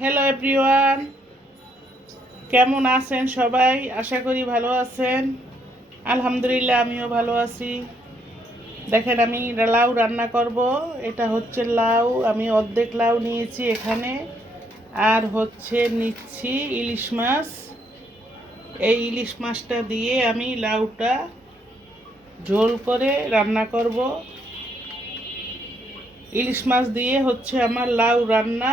Hello everyone, কেমন আছেন সবাই? আশা করি ভালো আছেন। আলহামদুলিল্লাহ, আমিও ভালো আছি। দেখেন, আমি লাউ রান্না করব। এটা হচ্ছে লাউ, আমি অর্ধেক লাউ নিয়েছি এখানে। আর হচ্ছে নিচ্ছি ইলিশ মাছ। এই ইলিশ মাছটা দিয়ে আমি লাউটা ঝোল করে রান্না করব। ইলিশ মাছ দিয়ে হচ্ছে আমার লাউ রান্না।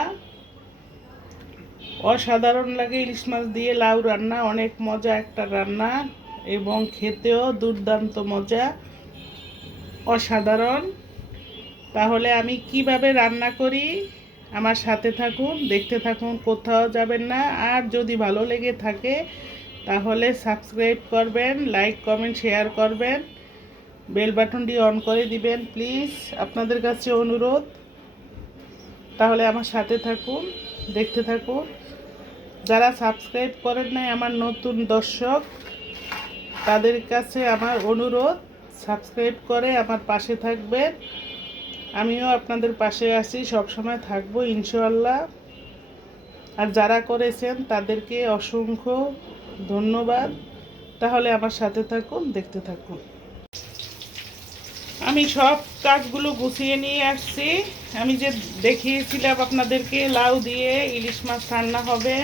অসাধারণ লাগে ইলিশ মাছ দিয়ে লাউ রান্না, অনেক মজা একটা রান্না এবং খেতেও দুর্দান্ত মজা, অসাধারণ। তাহলে আমি কিভাবে রান্না করি আমার সাথে থাকুন, দেখতে থাকুন, কোথাও যাবেন না। আর যদি ভালো লেগে থাকে তাহলে সাবস্ক্রাইব করবেন, লাইক কমেন্ট শেয়ার করবেন, বেল বাটনটি অন করে দিবেন প্লিজ, আপনাদের কাছে অনুরোধ। তাহলে আমার সাথে থাকুন, দেখতে থাকুন। যারা সাবস্ক্রাইব করেন নাই আমার নতুন দর্শক, তাদের কাছে আমার অনুরোধ, সাবস্ক্রাইব করে আমার পাশে থাকবেন। আমিও আপনাদের পাশে আছি, সবসময় থাকবো ইনশাআল্লাহ। আর যারা করেছেন তাদেরকে অসংখ্য ধন্যবাদ। তাহলে আমার সাথে থাকুন, দেখতে থাকুন। আমি সব কাজগুলো গুছিয়ে নিয়ে আসছি। আমি যে দেখিয়েছিলাম আপনাদেরকে লাউ দিয়ে ইলিশ মাছ রান্না হবে,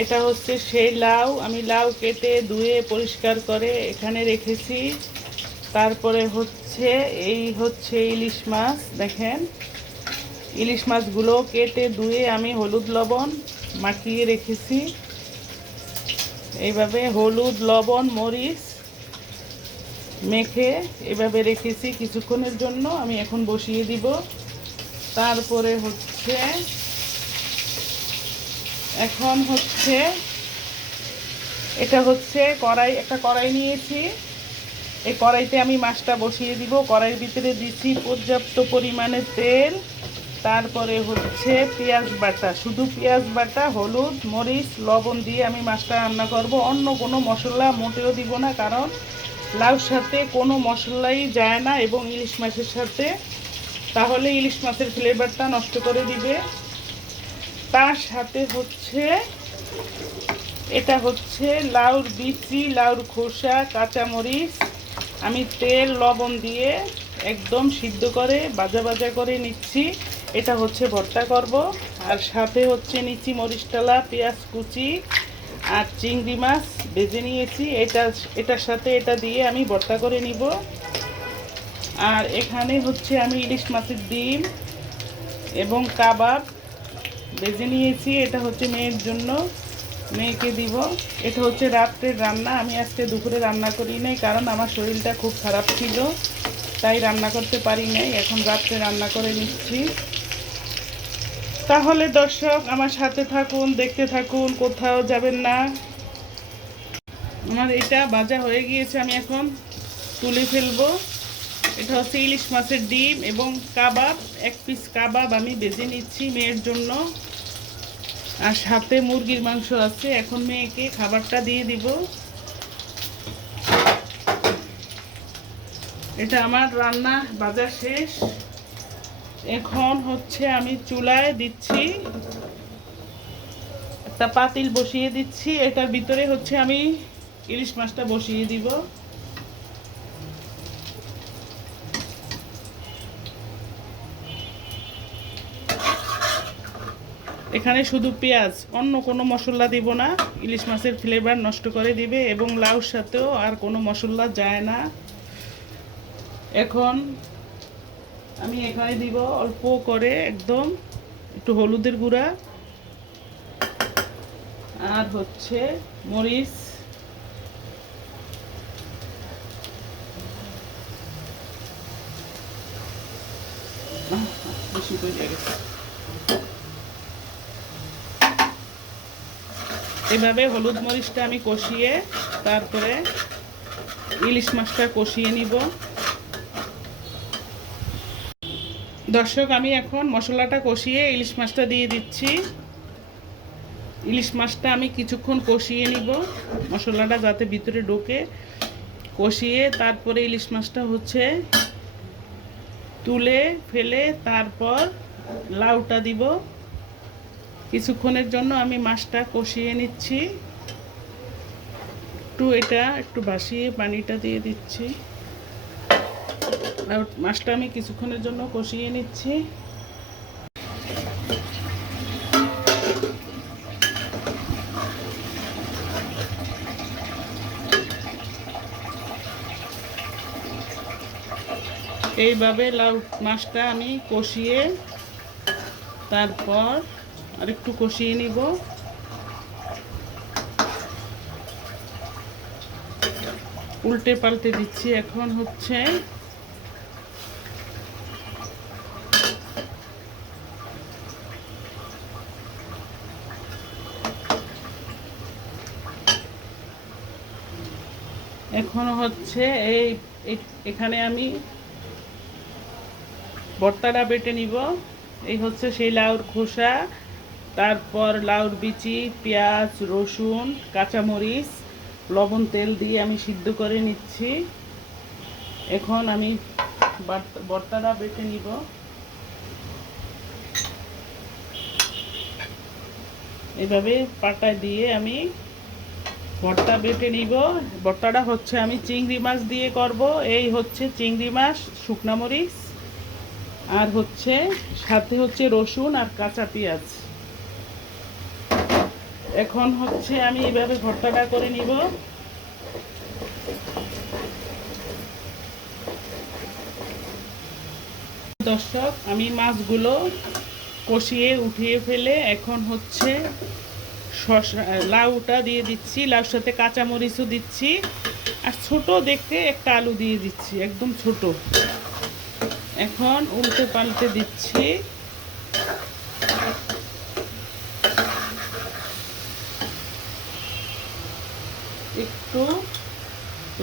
এটা হচ্ছে সেই লাউ। আমি লাউ কেটে ধুয়ে পরিষ্কার করে এখানে রেখেছি। তারপরে হচ্ছে এই হচ্ছে ইলিশ মাছ। দেখেন, ইলিশ মাছগুলো কেটে ধুয়ে আমি হলুদ লবণ মাখিয়ে রেখেছি। এইভাবে হলুদ লবণ মরিচ মেখে এভাবে রেখেছি কিছুক্ষণের জন্য। আমি এখন বসিয়ে দিব। তারপরে হচ্ছে এখন হচ্ছে এটা হচ্ছে কড়াই, একটা কড়াই নিয়েছি। এই কড়াইতে আমি মাছটা বসিয়ে দিব। কড়াইয়ের ভিতরে দিচ্ছি পর্যাপ্ত পরিমাণে তেল। তারপরে হচ্ছে পেঁয়াজ বাটা, শুধু পেঁয়াজ বাটা, হলুদ মরিচ লবণ দিয়ে আমি মাছটা রান্না করব। অন্য কোনো মশলা মোটেও দিব না, কারণ লাউর সাথে কোনো মশলাই যায় না এবং ইলিশ মাছের সাথে, তাহলে ইলিশ মাছের ফ্লেভারটা নষ্ট করে দিবে। তার সাথে হচ্ছে এটা হচ্ছে লাউর বিচি, লাউর খোসা, কাঁচামরিচ আমি তেল লবণ দিয়ে একদম সিদ্ধ করে ভাজা ভাজা করে নিচ্ছি। এটা হচ্ছে ভর্তা করব। আর সাথে হচ্ছে নিচ্ছি মরিচটালা, পেঁয়াজ কুচি আর চিংড়ি মাছ ভেজে নিয়েছি। এটার সাথে এটা দিয়ে আমি ভর্তা করে নিব। আর এখানে হচ্ছে আমি ইলিশ মাছের ডিম এবং কাবাব ভেজে নিয়েছি। এটা হচ্ছে মেয়ের জন্য, মেয়েকে দিব। এটা হচ্ছে রাত্রের রান্না। আমি আজকে দুপুরে রান্না করি নাই, কারণ আমার শরীরটা খুব খারাপ ছিল, তাই রান্না করতে পারি নাই। এখন রাত্রে রান্না করে নিচ্ছি। তাহলে দর্শক আমার সাথে থাকুন, দেখতে থাকুন, কোথাও যাবেন না। আমার এটা ভাজা হয়ে গিয়েছে, আমি এখন তুলে ফেলবো। এটা হচ্ছে ইলিশ মাছের ডিম এবং কাবাব, এক পিস কাবাব আমি ভেজে নিচ্ছি মেয়ের জন্য। আর সাথে মুরগির মাংস আছে। এখন মেয়েকে খাবারটা দিয়ে দিব। এটা আমার রান্না ভাজা শেষ। এখন হচ্ছে আমি চুলায় দিচ্ছি, একটা পাতিল বসিয়ে দিচ্ছি। এটার ভিতরে হচ্ছে আমি ইলিশ মাছটা বসিয়ে দিব। এখানে শুধু পেঁয়াজ, অন্য কোনো মশলা দিব না, ইলিশ মাছের ফ্লেভার নষ্ট করে দিবে এবং লাউর সাথেও আর কোনো মশলা যায় না। এখন আমি এখানে দিব অল্প করে একদম একটু হলুদের গুঁড়া আর হচ্ছে মরিচ, বেশি করে গেছে। এভাবে হলুদ মরিচটা আমি কষিয়ে তারপরে ইলিশ মাছটা কষিয়ে নিব। দর্শক, আমি এখন মশলাটা কষিয়ে ইলিশ মাছটা দিয়ে দিচ্ছি। ইলিশ মাছটা আমি কিছুক্ষণ কষিয়ে নিব, মশলাটা যাতে ভিতরে ঢোকে। কষিয়ে তারপরে ইলিশ মাছটা হচ্ছে তুলে ফেলে তারপর লাউটা দিব। কিছুক্ষণের জন্য আমি মাছটা কষিয়ে নিচ্ছি। এটা একটু ভাসিয়ে পানিটা দিয়ে দিচ্ছি, আর মাছটা আমি কিছুক্ষণের জন্য কষিয়ে নিচ্ছি। এইভাবে লাউ মাছটা আমি কষিয়ে তারপর আরেকটু কষিয়ে নিব। উল্টে পাল্টে দিচ্ছি। এখন হচ্ছে এই এখানে আমি ভর্তাটা বেটে নিব। এই হচ্ছে সেই লাউর খোসা, তারপর লাউর বিচি, পেঁয়াজ, রসুন, কাঁচামরিচ, লবণ, তেল দিয়ে আমি সিদ্ধ করে নিচ্ছি। এখন আমি ভর্তাটা বেটে নিব। এভাবে পাটায় দিয়ে আমি ভর্তা বেটে নিব। ভর্তাটা হচ্ছে আমি চিংড়ি মাছ দিয়ে করব। এই হচ্ছে চিংড়ি মাছ, শুকনা মরিচ, আর হচ্ছে সাথে হচ্ছে রসুন আর কাঁচা পেঁয়াজ। এখন হচ্ছে আমি এইভাবে ভর্তাটা করে নিব। দর্শক, আমি মাছগুলো কষিয়ে উঠিয়ে ফেলে এখন হচ্ছে লাউটা দিয়ে দিচ্ছি। লাউর সাথে কাঁচামরিচও দিচ্ছি, আর ছোট দেখতে একটা আলু দিয়ে দিচ্ছি, একদম ছোট। এখন উল্টে পাল্টে দিচ্ছি। একটু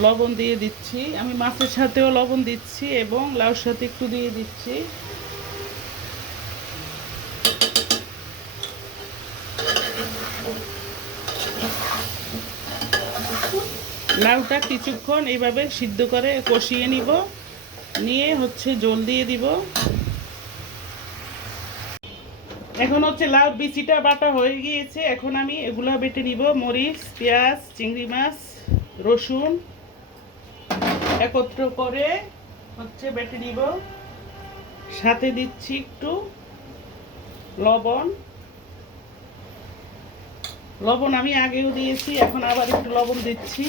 লবণ দিয়ে দিচ্ছি, আমি মাছের সাথেও লবণ দিচ্ছি এবং লাউর সাথে একটু দিয়ে দিচ্ছি। লাউটা কিছুক্ষণ এইভাবে সিদ্ধ করে কষিয়ে নিব, নিয়ে হচ্ছে জল দিয়ে দিব। এখন হচ্ছে লাউ বিচিটা বাটা হয়ে গিয়েছে। এখন আমি এগুলো বেটে নিব। মরিচ, পেঁয়াজ, চিংড়ি মাছ, রসুন একত্র করে হচ্ছে বেটে নিব। সাথে দিচ্ছি একটু লবণ। লবণ আমি আগেও দিয়েছি, এখন আবার একটু লবণ দিচ্ছি।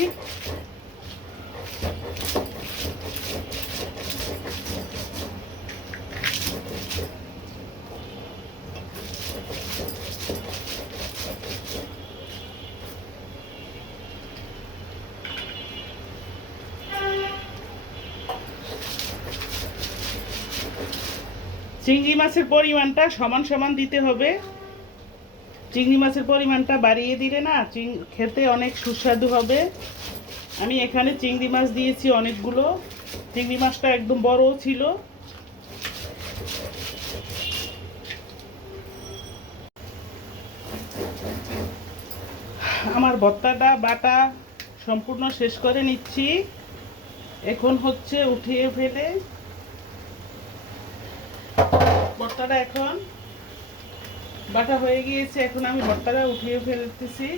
চিংড়ি মাছের পরিমাণটা সমান সমান দিতে হবে। চিংড়ি মাছের পরিমাণটা বাড়িয়ে দিলে না খেতে অনেক সুস্বাদু হবে। আমি এখানে চিংড়ি মাছ দিয়েছি অনেকগুলো। চিংড়ি মাছটা একদম বড়ও ছিল। আমার ভর্তাটা বাটা সম্পূর্ণ শেষ করে নিচ্ছি। এখন হচ্ছে উঠিয়ে ফেলে ভর্তাটা এখন বাটা হয়ে গিয়েছে। এখন আমি ভর্তাটা উঠিয়ে ফেলতেছি।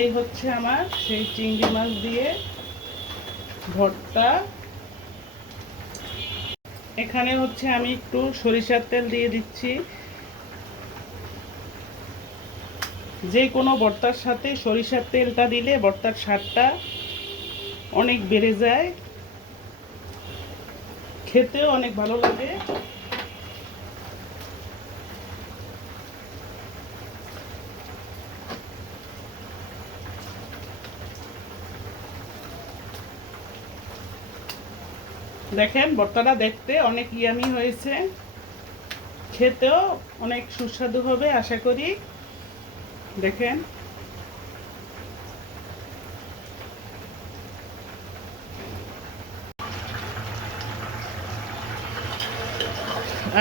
এই হচ্ছে আমার সেই চিংড়ি মাছ দিয়ে ভর্তা। এখানে হচ্ছে আমি একটু সরিষার তেল দিয়ে দিচ্ছি। যে কোনো ভর্তার সাথে সরিষার তেলটা দিলে ভর্তার স্বাদটা অনেক বেড়ে যায়, খেতেও অনেক ভালো লাগে। দেখেন ভর্তাটা দেখতে অনেক ইয়ামি হয়েছে, খেতেও অনেক সুস্বাদু হবে আশা করি। দেখেন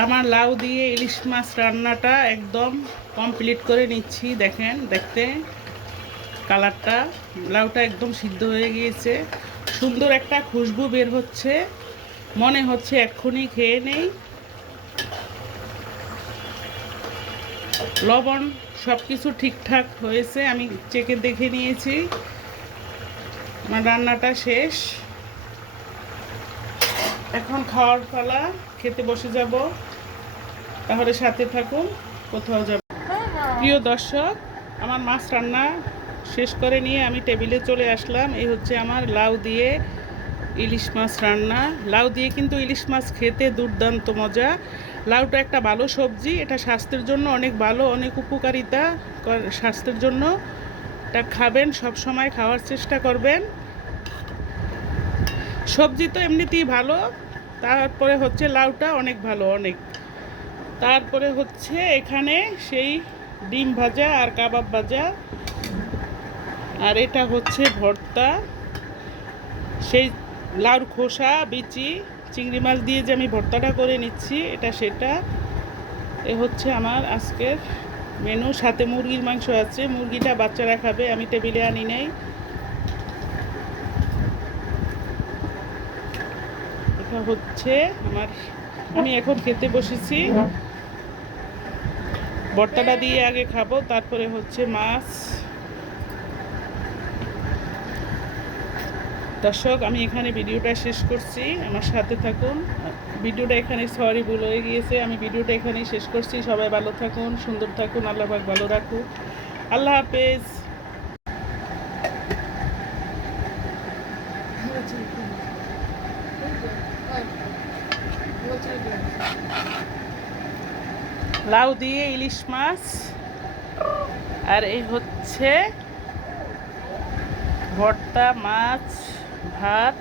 আমার লাউ দিয়ে ইলিশ মাছ রান্নাটা একদম কমপ্লিট করে নিচ্ছি। দেখেন দেখতে কালারটা, লাউটা একদম সিদ্ধ হয়ে গিয়েছে, সুন্দর একটা খুশবু বের হচ্ছে, মনে হচ্ছে এক্ষুনি খেয়ে নেই। লবণ সব কিছু ঠিকঠাক হয়েছে, আমি চেকে দেখে নিয়েছি। আমার রান্নাটা শেষ, এখন খাওয়ার পালা, খেতে বসে যাব। তাহলে সাথে থাকুন, কোথাও যাব। প্রিয় দর্শক, আমার মাছ রান্না শেষ করে নিয়ে আমি টেবিলে চলে আসলাম। এই হচ্ছে আমার লাউ দিয়ে ইলিশ মাছ রান্না। লাউ দিয়ে কিন্তু ইলিশ মাছ খেতে দুর্দান্ত মজা। লাউটা একটা ভালো সবজি, এটা স্বাস্থ্যের জন্য অনেক ভালো, অনেক উপকারিতা স্বাস্থ্যের জন্য। এটা খাবেন, সব সময় খাওয়ার চেষ্টা করবেন। সবজি তো এমনিতেই ভালো, তারপরে হচ্ছে লাউটা অনেক ভালো, অনেক। তারপরে হচ্ছে এখানে সেই ডিম ভাজা আর কাবাব ভাজা, আর এটা হচ্ছে ভর্তা। সেই লাউর খোসা বিচি চিংড়ি মাছ দিয়ে যে আমি ভর্তাটা করে নিচ্ছি, এটা সেটা। এ হচ্ছে আমার আজকের মেনু। সাথে মুরগির মাংস আছে, মুরগিটা বাচ্চারা খাবে, আমি টেবিলে আনি নাই। এটা হচ্ছে আমার, আমি এখন খেতে বসেছি। ভর্তাটা দিয়ে আগে খাবো, তারপরে হচ্ছে মাছ। দর্শক, আমি এখানে ভিডিওটা শেষ করছি, আমার সাথে থাকুন। ভিডিওটা এখানে, সরি ভুল হয়ে গিয়েছে, আমি ভিডিওটা এখানেই শেষ করছি। সবাই ভালো থাকুন, সুন্দর থাকুন, আল্লাহ পাক ভালো রাখুন। আল্লাহ হাফেজ। লাউ দিয়ে ইলিশ মাছ, আর এই হচ্ছে ভর্তা, মাছ, ভাত।